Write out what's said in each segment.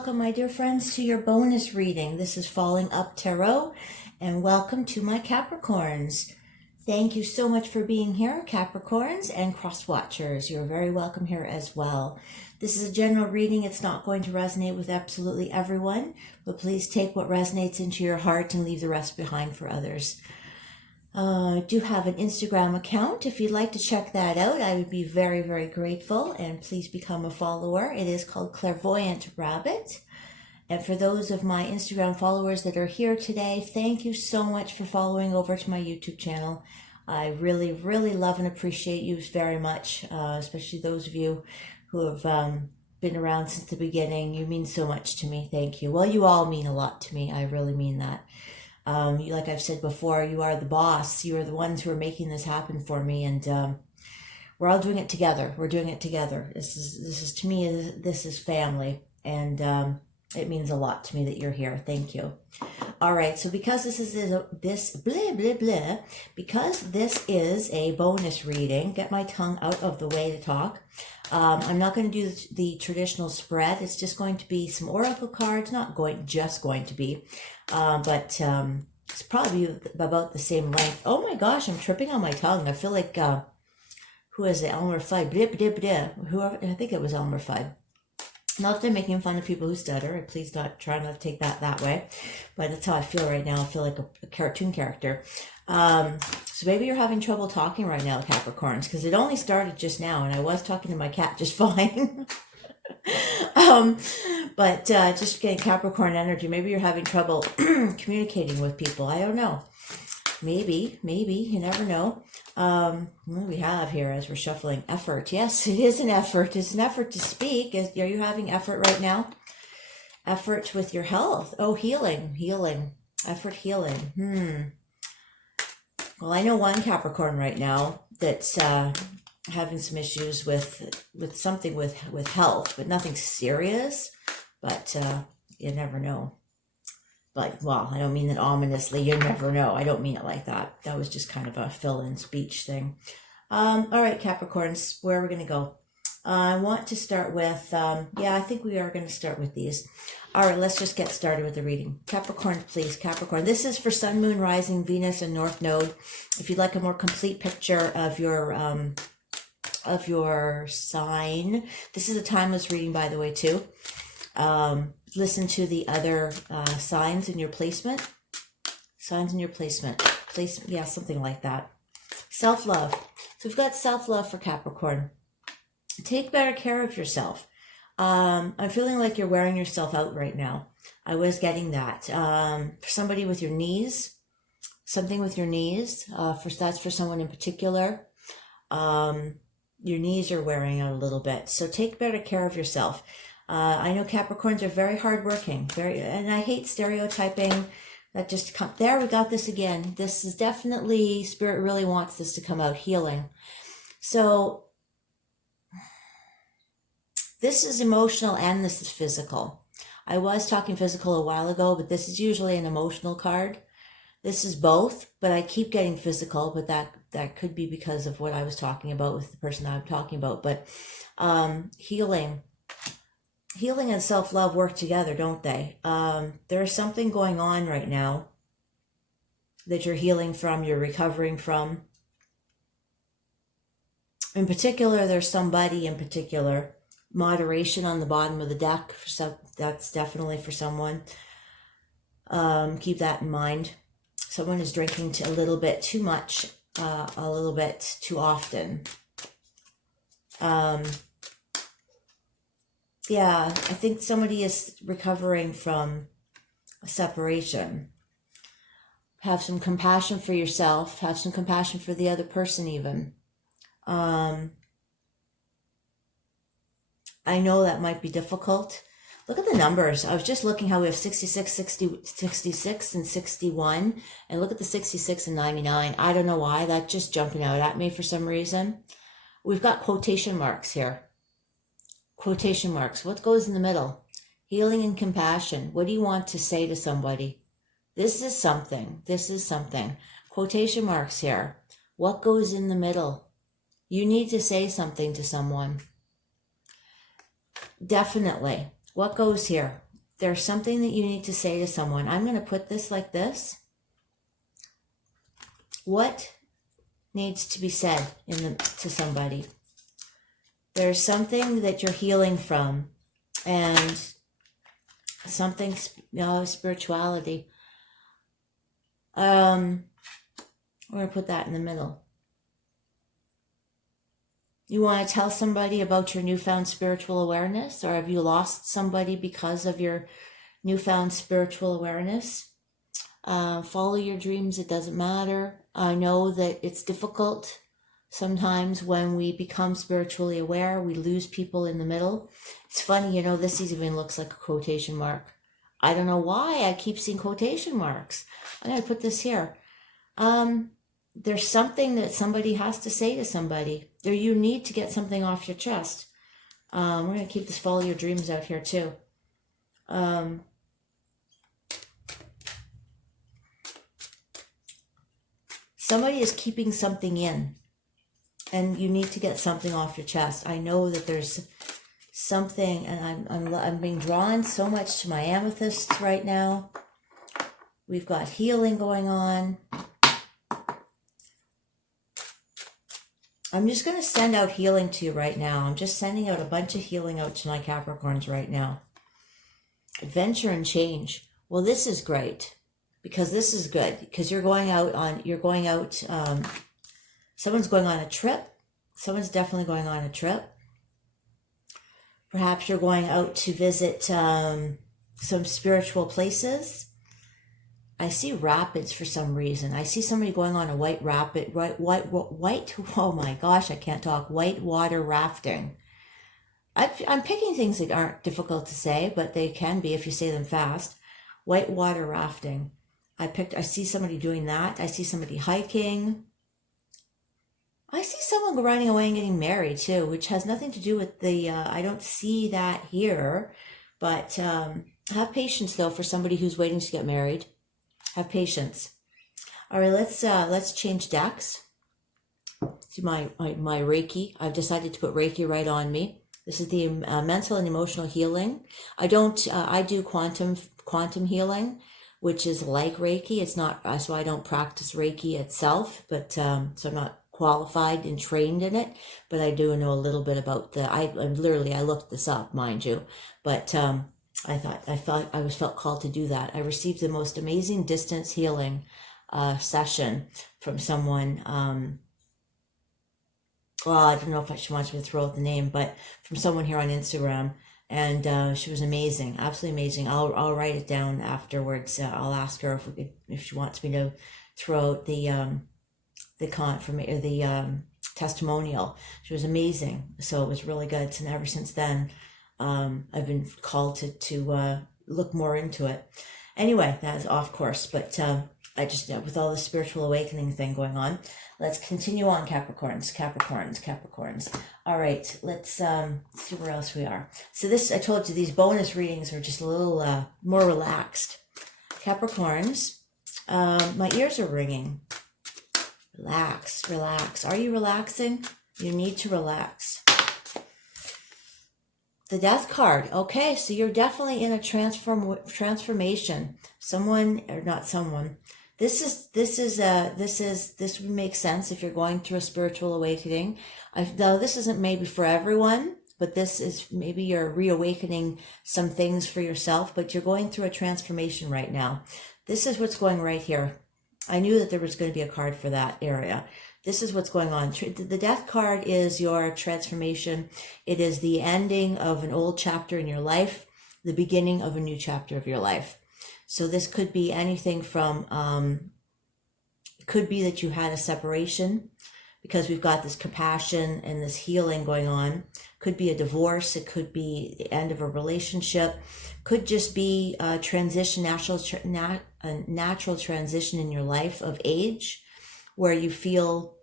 welcome, my dear friends, to your bonus reading. This is Falling Up Tarot, and welcome to my Capricorns. Thank you so much for being here, Capricorns and Cross Watchers. You're very welcome here as well. This is a general reading. It's not going to resonate with absolutely everyone, but please take what resonates into your heart and leave the rest behind for others. I do have an Instagram account. If you'd like to check that out, I would be very, very grateful, and please become a follower. It is called Clairvoyant Rabbit. And for those of my Instagram followers that are here today, thank you so much for following over to my YouTube channel. I really, really love and appreciate you very much, especially those of you who have been around since the beginning. You mean so much to me. Thank you. Well, you all mean a lot to me. I really mean that. Like I've said before, you are the boss. You are the ones who are making this happen for me, and we're all doing it together. We're doing it together. This is to me, this is family, and it means a lot to me that you're here. Thank you. All right, so because this is a bonus reading, get my tongue out of the way to talk. I'm not going to do the traditional spread. It's just going to be some oracle cards. Not just going to be, but it's probably about the same length. Oh my gosh, I'm tripping on my tongue. I feel like who is it? Elmer Fudd. Whoever, I think it was Elmer Fudd. Not that I'm making fun of people who stutter. Please try not to take that way. But that's how I feel right now. I feel like a cartoon character. So maybe you're having trouble talking right now, Capricorns, because it only started just now, and I was talking to my cat just fine. But just getting Capricorn energy. Maybe you're having trouble communicating with people. I don't know. Maybe, you never know. What do we have here as we're shuffling? Effort. Yes, it is an effort. It's an effort to speak. Are you having effort right now? Effort with your health. Oh, healing. Effort healing. Well, I know one Capricorn right now that's having some issues with something with health, but nothing serious. But you never know. Like, well, I don't mean it ominously. You never know. I don't mean it like that. That was just kind of a fill-in speech thing. All right, Capricorns, where are we going to go? I want to start with, I think we are going to start with these. All right, let's just get started with the reading. Capricorn, please, Capricorn. This is for Sun, Moon, Rising, Venus, and North Node. If you'd like a more complete picture of your sign, this is a timeless reading, by the way, too. Listen to the other signs in your placement. Something like that. Self-love. So we've got self-love for Capricorn. Take better care of yourself. I'm feeling like you're wearing yourself out right now. I was getting that. For somebody with your knees, something with your knees, that's for someone in particular. Your knees are wearing out a little bit. So take better care of yourself. I know Capricorns are very hardworking, and I hate stereotyping. That just there we got this again. This is definitely, Spirit really wants this to come out, healing. So this is emotional and this is physical. I was talking physical a while ago, but this is usually an emotional card. This is both, but I keep getting physical, but that could be because of what I was talking about with the person I'm talking about. But Healing and self-love work together, don't they? There's something going on right now that you're healing from, you're recovering from. In particular, there's somebody in particular. Moderation on the bottom of the deck. That's definitely for someone. Keep that in mind. Someone is drinking a little bit too much, a little bit too often. Yeah, I think somebody is recovering from a separation. Have some compassion for yourself. Have some compassion for the other person even. I know that might be difficult. Look at the numbers. I was just looking how we have 66, 66, and 61. And look at the 66 and 99. I don't know why. That's just jumping out at me for some reason. We've got quotation marks here. Quotation marks. What goes in the middle? Healing and compassion. What do you want to say to somebody? This is something. Quotation marks here. What goes in the middle? You need to say something to someone. Definitely. What goes here? there's something that you need to say to someone. I'm going to put this like this. What needs to be said to somebody? There's something that you're healing from, and something, spirituality. We're going to put that in the middle. You want to tell somebody about your newfound spiritual awareness, or have you lost somebody because of your newfound spiritual awareness? Follow your dreams. It doesn't matter. I know that it's difficult sometimes when we become spiritually aware. We lose people in the middle. It's funny, this even looks like a quotation mark. I don't know why I keep seeing quotation marks. I'm going to put this here. There's something that somebody has to say to somebody. Or you need to get something off your chest. We're going to keep this follow your dreams out here too. Somebody is keeping something in, and you need to get something off your chest. I know that there's something, and I'm being drawn so much to my amethysts right now. We've got healing going on. I'm just going to send out healing to you right now. I'm just sending out a bunch of healing out to my Capricorns right now. Adventure and change. Well, this is great, because this is good, because you're going out, someone's going on a trip. Someone's definitely going on a trip. Perhaps you're going out to visit some spiritual places. I see rapids for some reason. I see somebody going on a white rapid, white, oh my gosh, I can't talk, white water rafting. I'm picking things that aren't difficult to say, but they can be if you say them fast. White water rafting. I see somebody doing that. I see somebody hiking. I see someone running away and getting married too, which has nothing to do with I don't see that here, but have patience though for somebody who's waiting to get married. Have patience. All right, let's change decks. See my Reiki. I've decided to put Reiki right on me. This is the mental and emotional healing. I do quantum healing, which is like Reiki. It's not, so I don't practice Reiki itself, but so I'm not qualified and trained in it, but I do know a little bit about I looked this up, mind you, but I felt called to do that. I received the most amazing distance healing session from someone. Well, I don't know if she wants me to throw out the name, but from someone here on Instagram, and she was amazing, absolutely amazing. I'll write it down afterwards. I'll ask her if she wants me to throw out the testimonial. She was amazing, so it was really good. And ever since then, I've been called to look more into it. Anyway, that is off course, but I just, with all the spiritual awakening thing going on, let's continue on, Capricorns. All right, let's see where else we are. So I told you, these bonus readings are just a little more relaxed. Capricorns, my ears are ringing. Relax. Are you relaxing? You need to relax. The Death card. Okay, so you're definitely in a transformation. This would make sense if you're going through a spiritual awakening. Though this isn't maybe for everyone, but this is maybe you're reawakening some things for yourself, but you're going through a transformation right now. This is what's going right here. I knew that there was going to be a card for that area. This is what's going on. The Death card is your transformation. It is the ending of an old chapter in your life, the beginning of a new chapter of your life. So this could be anything from, it could be that you had a separation, because we've got this compassion and this healing going on. Could be a divorce. It could be the end of a relationship. Could just be a transition, a natural transition in your life of age, where you feel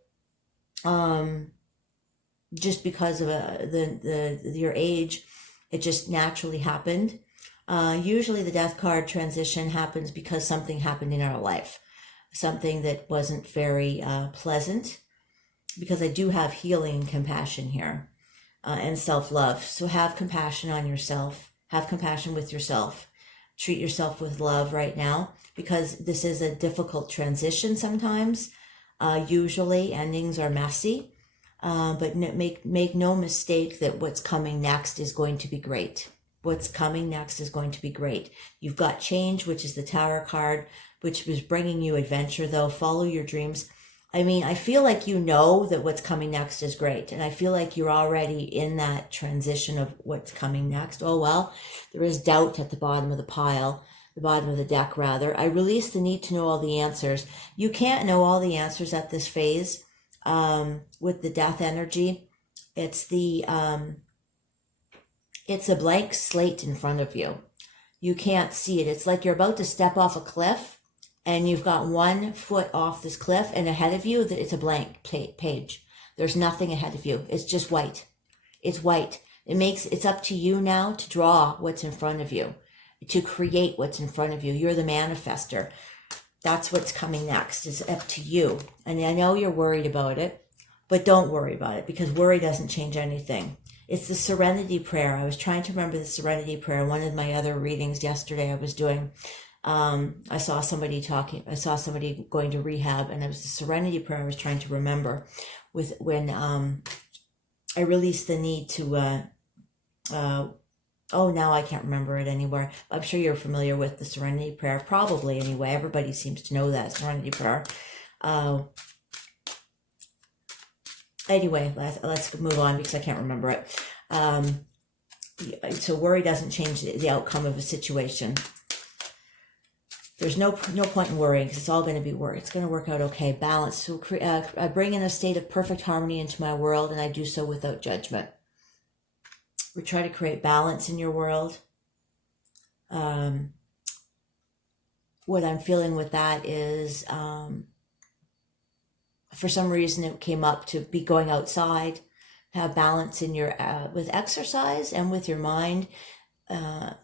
just because of your age, it just naturally happened. Usually the Death card transition happens because something happened in our life, something that wasn't very pleasant, because I do have healing and compassion here, and self-love. So have compassion on yourself, have compassion with yourself. treat yourself with love right now, because this is a difficult transition sometimes. Usually endings are messy, but make no mistake that what's coming next is going to be great. What's coming next is going to be great. You've got change, which is the Tower card, which was bringing you adventure, though. Follow your dreams. I mean, I feel like you know that what's coming next is great. And I feel like you're already in that transition of what's coming next. Oh, well, there is doubt at the bottom of the pile, the bottom of the deck, rather. I release the need to know all the answers. You can't know all the answers at this phase with the death energy. It's a blank slate in front of you. You can't see it. It's like you're about to step off a cliff, and you've got 1 foot off this cliff, and ahead of you, it's a blank page. There's nothing ahead of you. It's just white. It's white. It's up to you now to draw what's in front of you, to create what's in front of you. You're the manifester. That's what's coming next. It's up to you. And I know you're worried about it, but don't worry about it, because worry doesn't change anything. It's the serenity prayer. I was trying to remember the serenity prayer. One of my other readings yesterday I was doing, I saw somebody going to rehab, and it was the serenity prayer I was trying to remember when I released the need to, now I can't remember it anywhere. I'm sure you're familiar with the serenity prayer, probably anyway. Everybody seems to know that serenity prayer. Anyway, let's move on, because I can't remember it. So worry doesn't change the outcome of a situation. There's no point in worrying, because it's all going to be work. It's going to work out okay. Balance. So I bring in a state of perfect harmony into my world, and I do so without judgment. We try to create balance in your world. What I'm feeling with that is, for some reason, it came up to be going outside, have balance in your with exercise and with your mind. And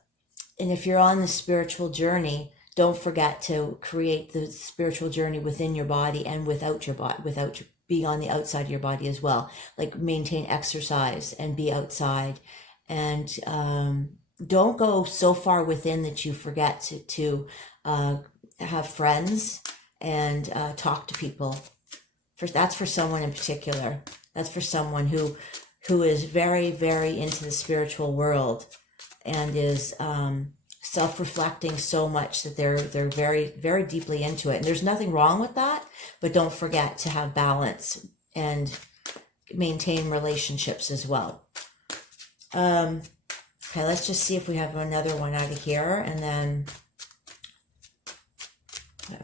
if you're on the spiritual journey, don't forget to create the spiritual journey within your body and without your body, without being on the outside of your body as well. Like maintain exercise and be outside, and don't go so far within that you forget to have friends and talk to people. That's for someone in particular. That's for someone who is very, very into the spiritual world and is self-reflecting so much that they're very, very deeply into it. And there's nothing wrong with that, but don't forget to have balance and maintain relationships as well. Okay, let's just see if we have another one out of here, and then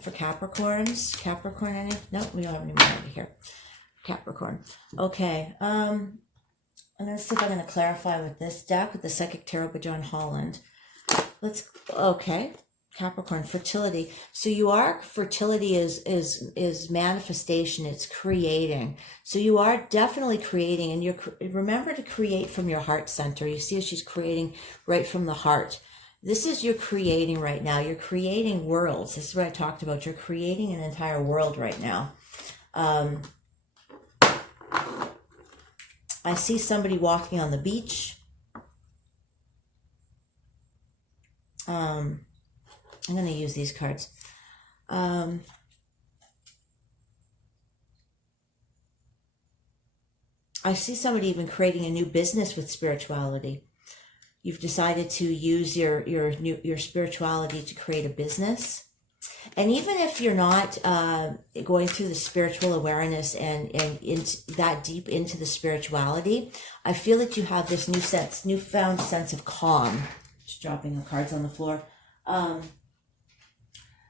for Capricorn, no, we don't have any more out of here. Capricorn. Okay, I'm going to see if I'm going to clarify with this deck, with the Psychic Tarot by John Holland. Okay, Capricorn, fertility. So fertility is manifestation, it's creating. So you are definitely creating, and remember to create from your heart center. You see she's creating right from the heart. This is you're creating right now. You're creating worlds. This is what I talked about. You're creating an entire world right now. I see somebody walking on the beach. I'm going to use these cards. I see somebody even creating a new business with spirituality. You've decided to use your spirituality to create a business. And even if you're not going through the spiritual awareness and that deep into the spirituality, I feel that you have this newfound sense of calm. Just dropping the cards on the floor.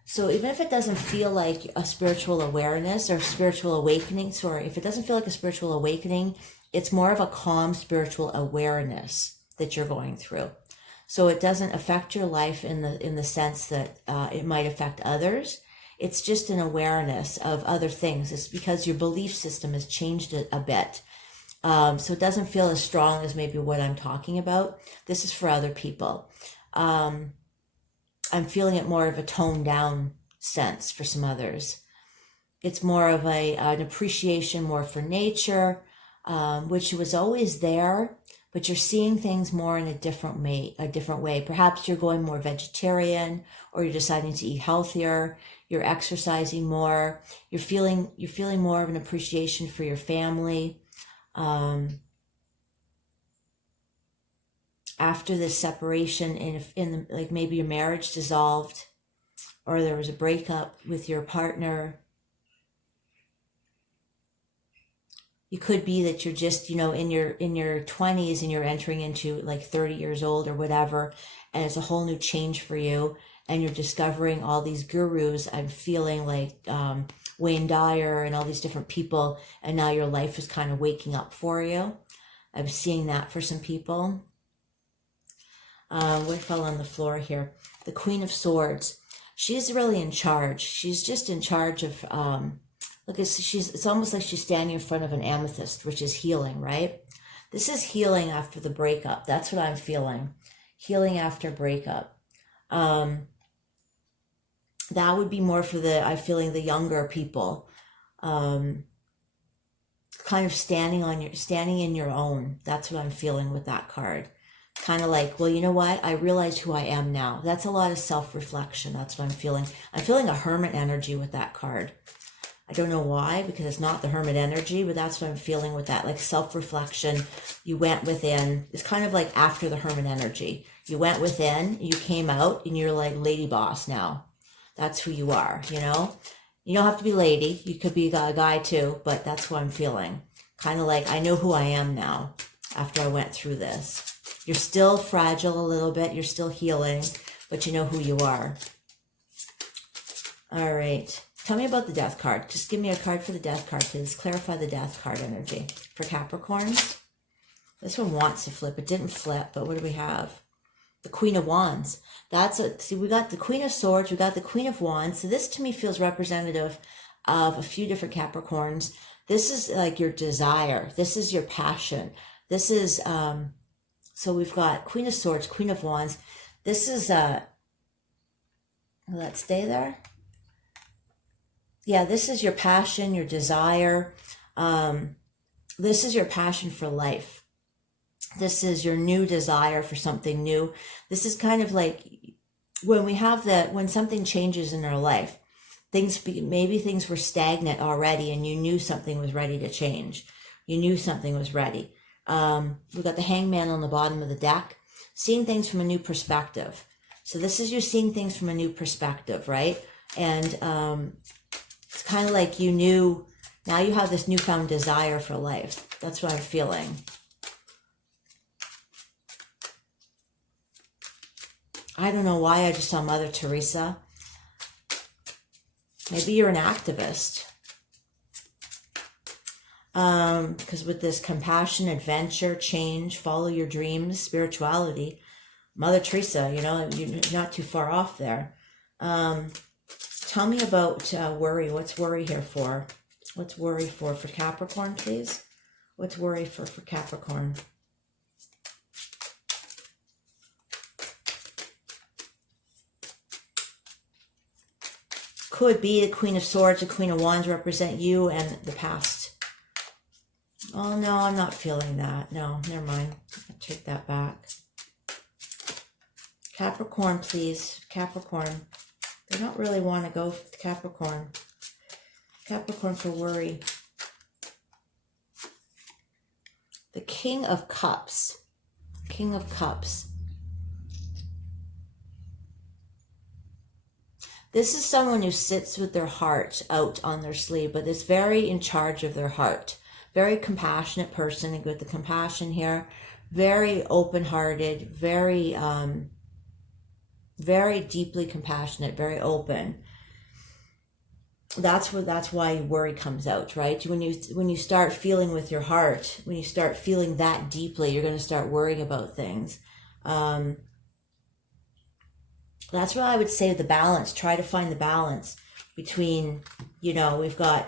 So even if it doesn't feel like a spiritual awareness or spiritual awakening, if it doesn't feel like a spiritual awakening, it's more of a calm spiritual awareness that you're going through. So it doesn't affect your life in the sense that it might affect others. It's just an awareness of other things. It's because your belief system has changed a bit. So it doesn't feel as strong as maybe what I'm talking about. This is for other people. I'm feeling it more of a toned down sense for some others. It's more of an appreciation more for nature, which was always there, but you're seeing things more in a different way. Perhaps you're going more vegetarian, or you're deciding to eat healthier. You're exercising more. You're feeling more of an appreciation for your family. After this separation, like maybe your marriage dissolved, or there was a breakup with your partner. It could be that you're just, in your 20s, and you're entering into like 30 years old or whatever, and it's a whole new change for you, and you're discovering all these gurus. I'm feeling like Wayne Dyer and all these different people, and now your life is kind of waking up for you. I'm seeing that for some people. What fell on the floor here? The Queen of Swords. She's really in charge. She's just in charge of look, it's almost like she's standing in front of an amethyst, which is healing, right? This is healing after the breakup. That's what I'm feeling. Healing after breakup. That would be more for I'm feeling the younger people. Kind of standing in your own. That's what I'm feeling with that card. Kind of like, well, you know what? I realize who I am now. That's a lot of self-reflection. That's what I'm feeling. I'm feeling a hermit energy with that card. I don't know why, because it's not the hermit energy, but that's what I'm feeling with that, like self-reflection. You went within. It's kind of like after the hermit energy. You went within, you came out, and you're like lady boss now. That's who you are, You don't have to be lady. You could be a guy too, but that's what I'm feeling. Kind of like, I know who I am now after I went through this. You're still fragile a little bit. You're still healing, but you know who you are. All right. Tell me about the death card. Just give me a card for the death card, please. Clarify the death card energy for Capricorns. This one wants to flip. It didn't flip, but what do we have? The Queen of Wands. See, we got the Queen of Swords. We got the Queen of Wands. So this to me feels representative of a few different Capricorns. This is like your desire. This is your passion. This is, so we've got Queen of Swords, Queen of Wands. This is, will that stay there? Yeah, this is your passion, your desire. This is your passion for life. This is your new desire for something new. This is kind of like when something changes in our life, maybe things were stagnant already, and you knew something was ready to change. You knew something was ready. We've got the Hangman on the bottom of the deck, seeing things from a new perspective. So this is you seeing things from a new perspective, right? And it's kind of like you knew, now you have this newfound desire for life. That's what I'm feeling. I don't know why I just saw Mother Teresa. Maybe you're an activist. Because with this compassion, adventure, change, follow your dreams, spirituality, Mother Teresa, you're not too far off there. Tell me about worry. What's worry here for? What's worry for Capricorn, please? What's worry for Capricorn? Could be the Queen of Swords, the Queen of Wands represent you and the past. Oh, no, I'm not feeling that. No, never mind. I'll take that back. Capricorn, please. Capricorn. They don't really want to go with Capricorn. Capricorn for worry. The King of Cups. King of Cups. This is someone who sits with their heart out on their sleeve, but is very in charge of their heart. Very compassionate person, and with the compassion here, very open-hearted, very deeply compassionate, very open. That's why worry comes out, right? When you start feeling with your heart, when you start feeling that deeply, you're going to start worrying about things. That's why I would say the balance. Try to find the balance between, try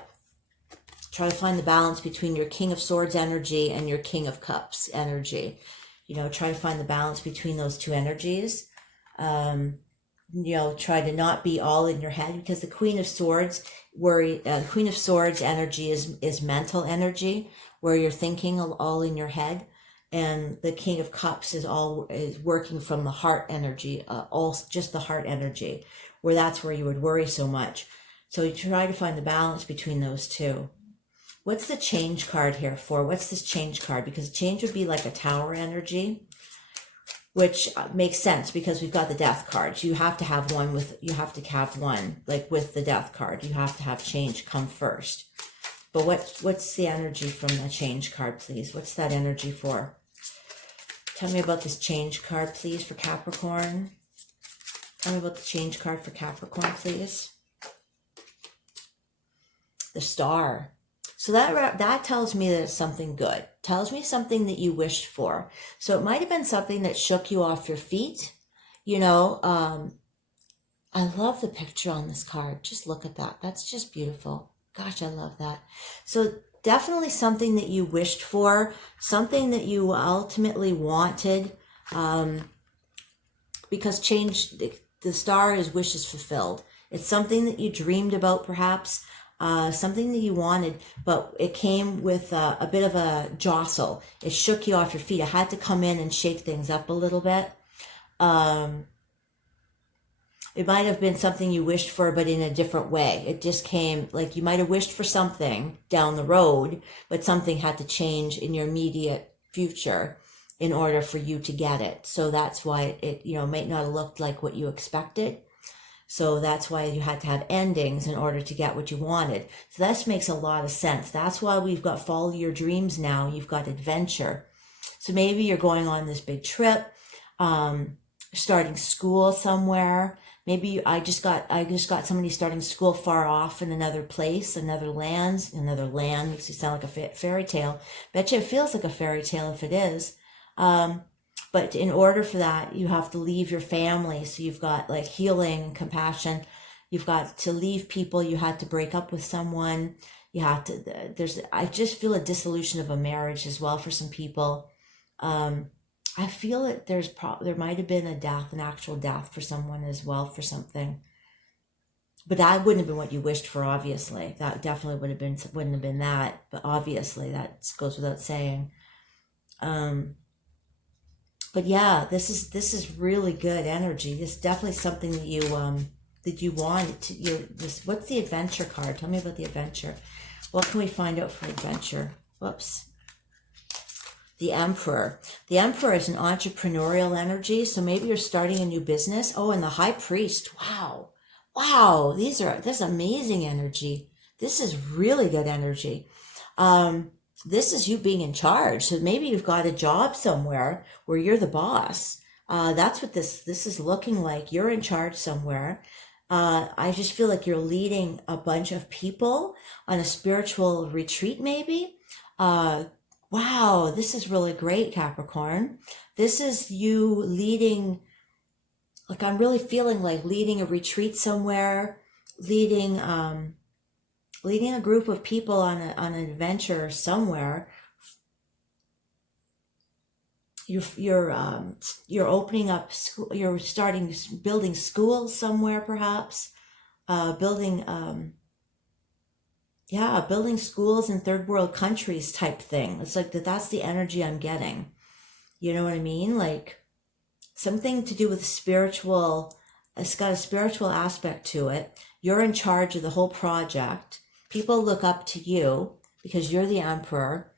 to find the balance between your King of Swords energy and your King of Cups energy. Try to find the balance between those two energies. Try to not be all in your head, because the Queen of Swords Queen of Swords energy is mental energy, where you're thinking all in your head. and the King of Cups is working from the heart energy, all just the heart energy, where that's where you would worry so much. So you try to find the balance between those two. What's the change card here for? What's this change card? Because change would be like a tower energy, which makes sense because we've got the death cards. You have to have one like with the death card. You have to have change come first. But what's the energy from the change card, please? What's that energy for? Tell me about this change card, please, for Capricorn. Tell me about the change card for Capricorn, please. The Star. So that tells me that it's something good. Tells me something that you wished for. So it might have been something that shook you off your feet. You know, I love the picture on this card. Just look at that. That's just beautiful. Gosh, I love that. So definitely something that you wished for, something that you ultimately wanted, because change, the Star is wishes fulfilled. It's something that you dreamed about, perhaps. Something that you wanted, but it came with a bit of a jostle. It shook you off your feet. It had to come in and shake things up a little bit. It might have been something you wished for, but in a different way. It just came, like you might have wished for something down the road, but something had to change in your immediate future in order for you to get it. So that's why it might not have looked like what you expected. So that's why you had to have endings in order to get what you wanted. So this makes a lot of sense. That's why we've got follow your dreams now. You've got adventure. So maybe you're going on this big trip, starting school somewhere. Maybe I just got somebody starting school far off in another place, another land makes it sound like a fairy tale. Bet you it feels like a fairy tale if it is. But in order for that, you have to leave your family. So you've got like healing and compassion. You've got to leave people. You had to break up with someone. You have to, I just feel a dissolution of a marriage as well for some people. I feel that there might have been a death, an actual death for someone as well for something. But that wouldn't have been what you wished for, obviously. That definitely wouldn't have been that. But obviously that goes without saying. But yeah, this is really good energy. This is definitely something that you wanted to. What's the adventure card? Tell me about the adventure. What can we find out for adventure? Whoops. The Emperor. The Emperor is an entrepreneurial energy. So maybe you're starting a new business. Oh, and the High Priest. Wow. This is amazing energy. This is really good energy. This is you being in charge. So maybe you've got a job somewhere where you're the boss. That's what this is looking like. You're in charge somewhere. I just feel like you're leading a bunch of people on a spiritual retreat, maybe. Wow, this is really great, Capricorn. This is you leading, like I'm really feeling like leading a retreat somewhere, leading a group of people on an adventure somewhere. You're opening up school. You're building schools somewhere, perhaps. Building schools in third world countries type thing. It's like that's the energy I'm getting. You know what I mean? Like something to do with spiritual. It's got a spiritual aspect to it. You're in charge of the whole project. People look up to you because you're the Emperor.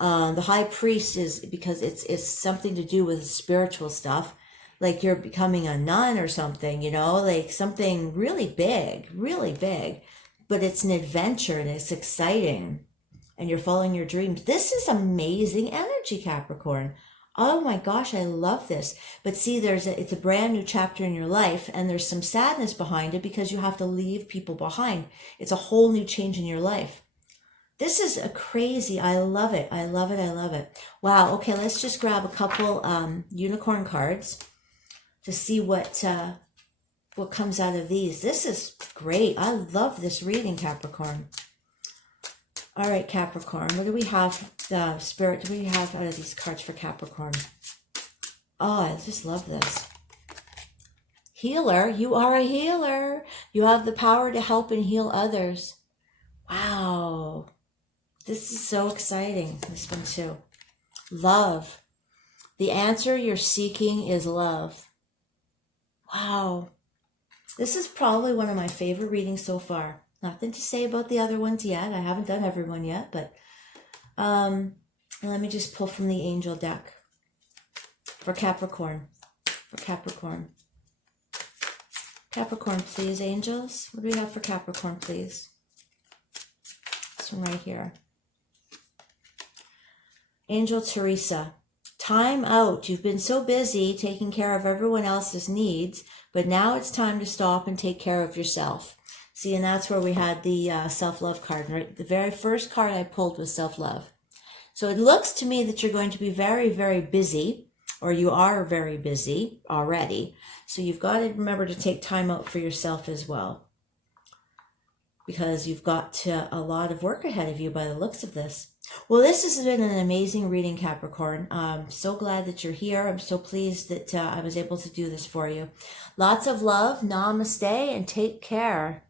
The High Priest is because it's something to do with spiritual stuff. Like you're becoming a nun or something, like something really big. But it's an adventure and it's exciting. And you're following your dreams. This is amazing energy, Capricorn. Oh my gosh, I love this. But see, it's a brand new chapter in your life and there's some sadness behind it because you have to leave people behind. It's a whole new change in your life. This is a crazy, I love it. Wow, okay, let's just grab a couple unicorn cards to see what comes out of these. This is great. I love this reading, Capricorn. All right, Capricorn, what do we have? Spirit, do we have out of these cards for Capricorn? Oh, I just love this. Healer, you are a healer. You have the power to help and heal others. Wow. This is so exciting, this one too. Love. The answer you're seeking is love. Wow. This is probably one of my favorite readings so far. Nothing to say about the other ones yet. I haven't done every one yet, but let me just pull from the angel deck for Capricorn. For Capricorn. Capricorn, please, angels. What do we have for Capricorn, please? This one right here. Angel Teresa. Time out. You've been so busy taking care of everyone else's needs, but now it's time to stop and take care of yourself. See, and that's where we had the self-love card, right? The very first card I pulled was self-love. So it looks to me that you're going to be very, very busy, or you are very busy already. So you've got to remember to take time out for yourself as well, because you've got a lot of work ahead of you by the looks of this. Well, this has been an amazing reading, Capricorn. I'm so glad that you're here. I'm so pleased that I was able to do this for you. Lots of love. Namaste and take care.